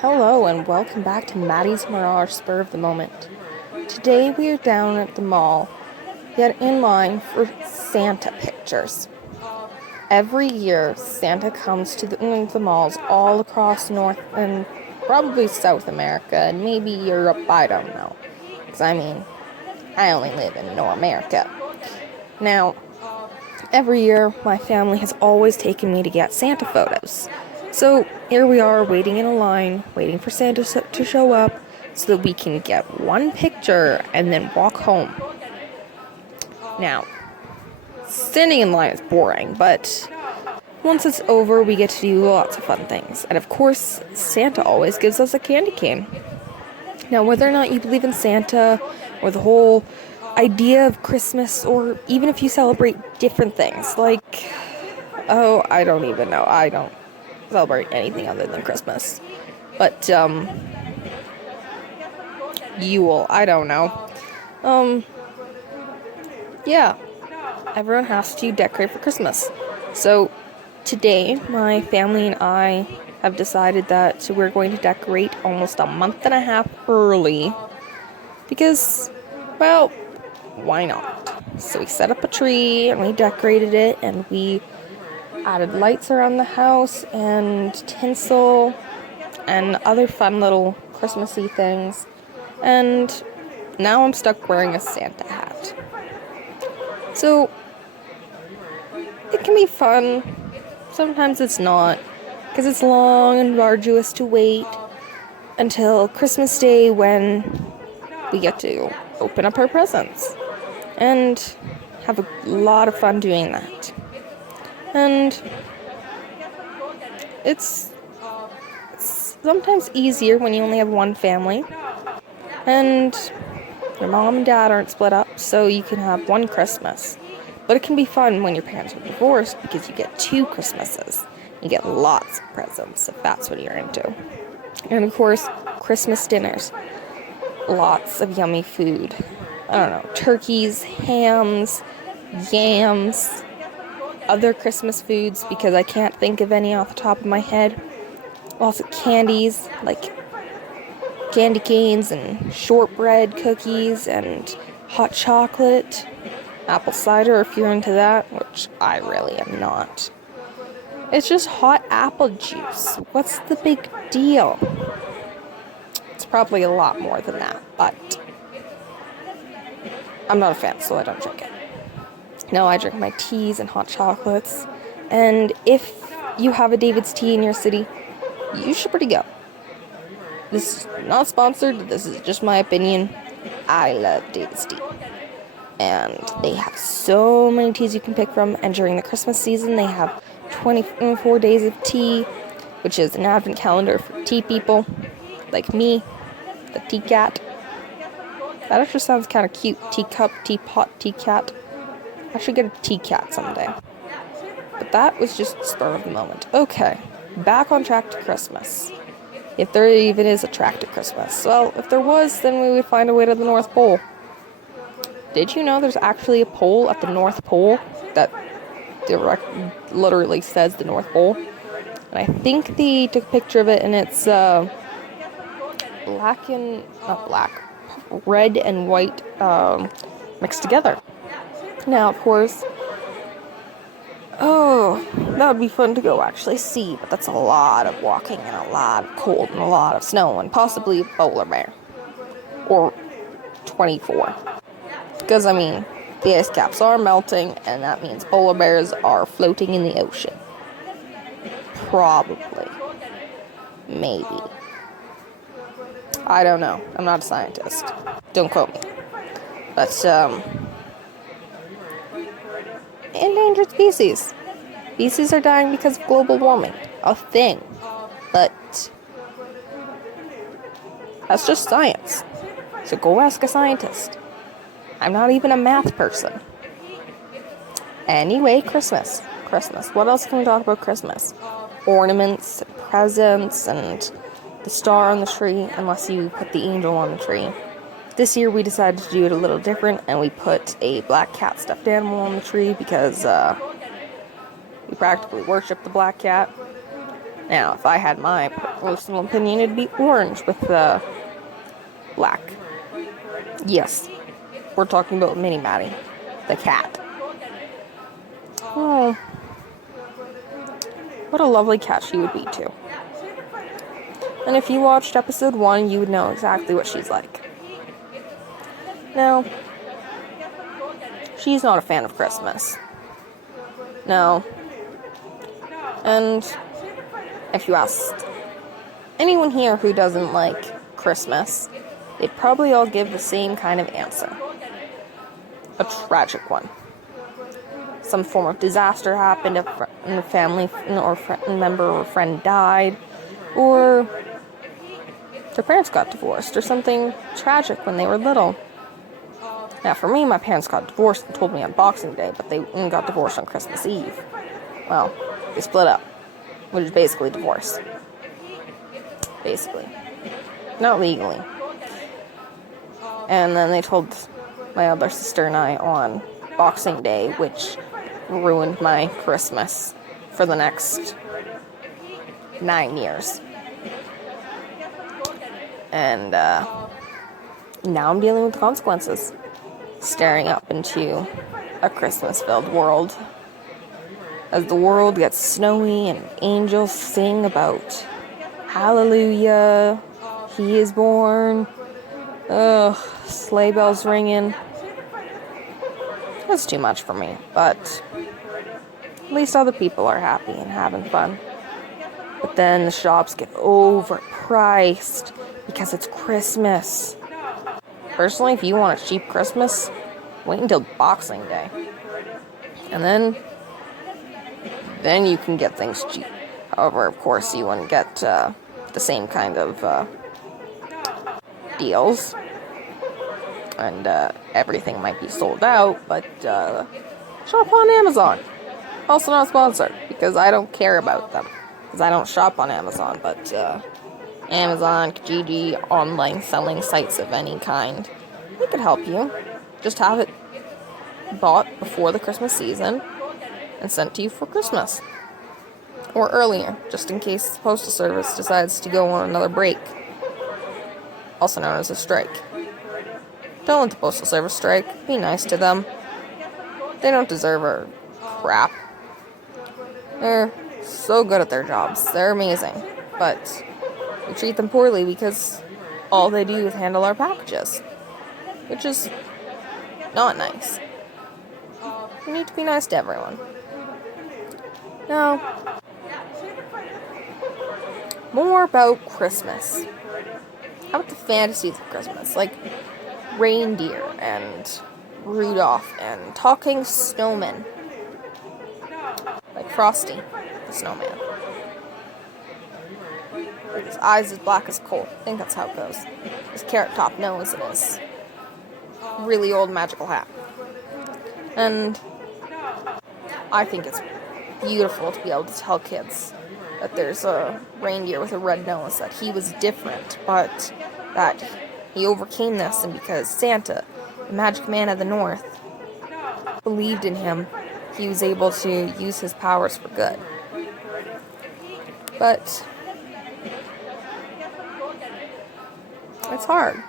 Hello and welcome back to Maddie's Mirage Spur of the Moment. Today we are down at the mall, yet in line for Santa pictures. Every year, Santa comes to the malls all across North and probably South America and maybe Europe, I don't know. Because I only live in North America. Now, every year, my family has always taken me to get Santa photos. So here we are waiting in a line, waiting for Santa to show up so that we can get one picture and then walk home. Now, standing in line is boring, but once it's over, we get to do lots of fun things. And of course, Santa always gives us a candy cane. Now, whether or not you believe in Santa or the whole idea of Christmas, or even if you celebrate different things, like, I don't even know. I don't celebrate anything other than Christmas. But, Yule, I don't know. Yeah. Everyone has to decorate for Christmas. So, today, my family and I have decided that we're going to decorate almost a month and a half early. Because, well, why not? So we set up a tree and we decorated it and we added lights around the house and tinsel and other fun little Christmassy things. And now I'm stuck wearing a Santa hat. So it can be fun. Sometimes it's not, because it's long and arduous to wait until Christmas Day when we get to open up our presents and have a lot of fun doing that. And it's sometimes easier when you only have one family and your mom and dad aren't split up, so you can have one Christmas. But it can be fun when your parents are divorced because you get two Christmases. You get lots of presents if that's what you're into. And of course, Christmas dinners. Lots of yummy food. I don't know, turkeys, hams, yams, other Christmas foods because I can't think of any off the top of my head. Lots of candies, like candy canes and shortbread cookies and hot chocolate, apple cider if you're into that, which I really am not. It's just hot apple juice. What's the big deal? It's probably a lot more than that, but I'm not a fan, so I don't drink it. No, I drink my teas and hot chocolates, and if you have a David's Tea in your city, you should pretty go. This is not sponsored, this is just my opinion. I love David's Tea. And they have so many teas you can pick from, and during the Christmas season, they have 24 days of tea, which is an advent calendar for tea people, like me, the tea cat. That actually sounds kind of cute. Teacup, teapot, tea cat. I should get a tea cat someday. But that was just spur of the moment. Okay, back on track to Christmas. If there even is a track to Christmas. Well, if there was, then we would find a way to the North Pole. Did you know there's actually a pole at the North Pole that literally says the North Pole? And I think they took a picture of it and it's red and white mixed together. Now, of course, that would be fun to go actually see, but that's a lot of walking and a lot of cold and a lot of snow and possibly a polar bear. Or 24. Because, the ice caps are melting, and that means polar bears are floating in the ocean. Probably. Maybe. I don't know. I'm not a scientist. Don't quote me. But, endangered species. Species are dying because of global warming. A thing. But that's just science. So go ask a scientist. I'm not even a math person. Anyway, Christmas. What else can we talk about Christmas? Ornaments, and presents, and the star on the tree, unless you put the angel on the tree. This year we decided to do it a little different, and we put a black cat stuffed animal on the tree because we practically worship the black cat. Now, if I had my personal opinion, it'd be orange with black. Yes, we're talking about Mini Mady, the cat. Oh, what a lovely cat she would be, too. And if you watched episode 1, you would know exactly what she's like. Now, she's not a fan of Christmas. No. And if you asked anyone here who doesn't like Christmas, they'd probably all give the same kind of answer. A tragic one. Some form of disaster happened, a family or member or friend died, or their parents got divorced, or something tragic when they were little. Now, for me, my parents got divorced and told me on Boxing Day, but they got divorced on Christmas Eve. Well, they split up, which is basically divorce. Basically. Not legally. And then they told my other sister and I on Boxing Day, which ruined my Christmas for the next 9 years. And now I'm dealing with the consequences. Staring up into a Christmas-filled world as the world gets snowy and angels sing about Hallelujah, He is born. Ugh, sleigh bells ringing. That's too much for me, but at least other people are happy and having fun. But then the shops get overpriced because it's Christmas. Personally, if you want a cheap Christmas, wait until Boxing Day. And then you can get things cheap. However, of course, you wouldn't get the same kind of deals. And everything might be sold out, but shop on Amazon. Also not sponsored, because I don't care about them. Because I don't shop on Amazon, but Amazon, Kijiji, online selling sites of any kind. They could help you. Just have it bought before the Christmas season and sent to you for Christmas. Or earlier, just in case the Postal Service decides to go on another break. Also known as a strike. Don't let the Postal Service strike. Be nice to them. They don't deserve our crap. They're so good at their jobs. They're amazing. But we treat them poorly because all they do is handle our packages. Which is not nice. We need to be nice to everyone. Now, more about Christmas. How about the fantasies of Christmas? Like reindeer and Rudolph and talking snowmen. Like Frosty, the snowman. With his eyes as black as coal. I think that's how it goes. His carrot top nose and his really old magical hat. And I think it's beautiful to be able to tell kids that there's a reindeer with a red nose, that he was different, but that he overcame this, and because Santa, the magic man of the North, believed in him, he was able to use his powers for good. But it's hard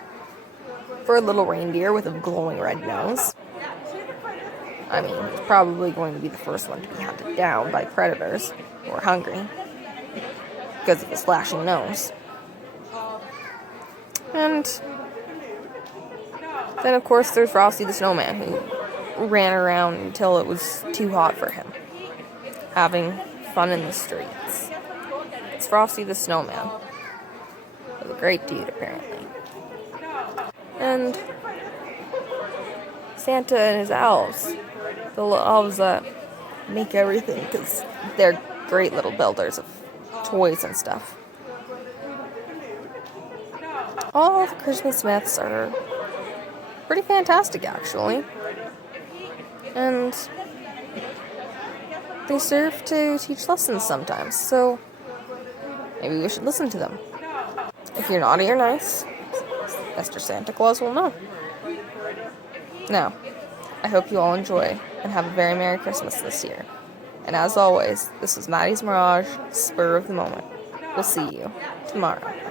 for a little reindeer with a glowing red nose. I mean, he's probably going to be the first one to be hunted down by predators who are hungry because of his flashing nose. And then, of course, there's Frosty the Snowman, who ran around until it was too hot for him, having fun in the streets. It's Frosty the Snowman. It was a great deed, apparently. And Santa and his elves. The little elves that make everything, because they're great little builders of toys and stuff. All the Christmas myths are pretty fantastic, actually. And they serve to teach lessons sometimes, so maybe we should listen to them. If you're naughty or nice, Mr. Santa Claus will know. Now, I hope you all enjoy and have a very Merry Christmas this year. And as always, this is Maddie's Mirage, Spur of the Moment. We'll see you tomorrow.